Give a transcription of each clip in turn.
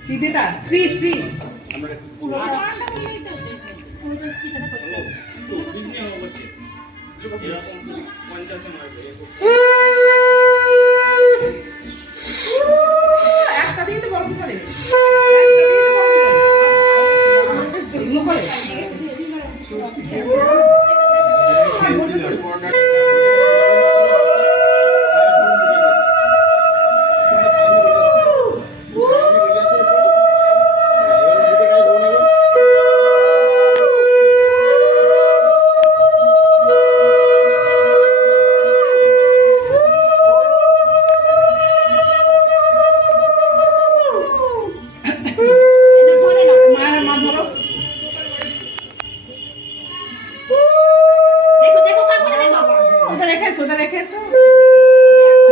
সিদেটা শ্রী শ্রী একটা দিয়ে তো বন্ধ করে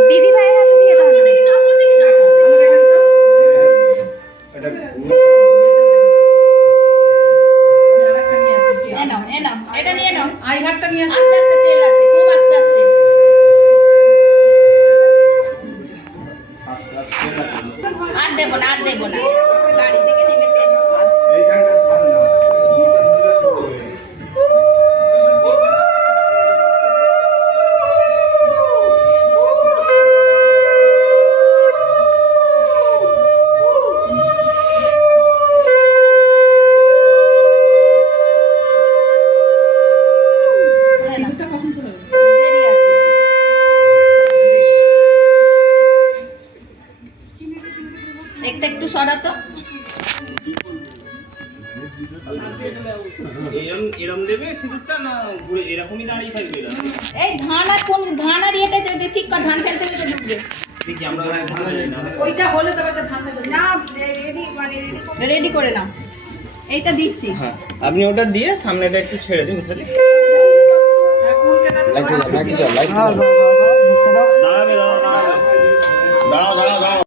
দিদি ভাইয়ের হাতে দিয়ে দাও এটা নিয়ে নাও আই ভাতটা নিয়ে আসো আস্তে আস্তে তেল আছে খুব আস্তে আস্তে আর দেবো না গাড়ি থেকে নেমেছে একটু সরাতো এরম দেবে সিঁদুরটা না ঘুরে এরকমই দাঁড়িয়ে থাকবে এই ধান আর কোন ধান আর এটা ঠিক কর ধান ফেলতে গেলে ঢুকবে দেখি আমরা ওইটা হলে তবে ধান না রেডি করে নাও এইটা দিচ্ছি হ্যাঁ আপনি ওটা দিয়ে সামনেটা একটু ছেড়ে দিন তাহলে দাঁড়াবে দাঁড়াও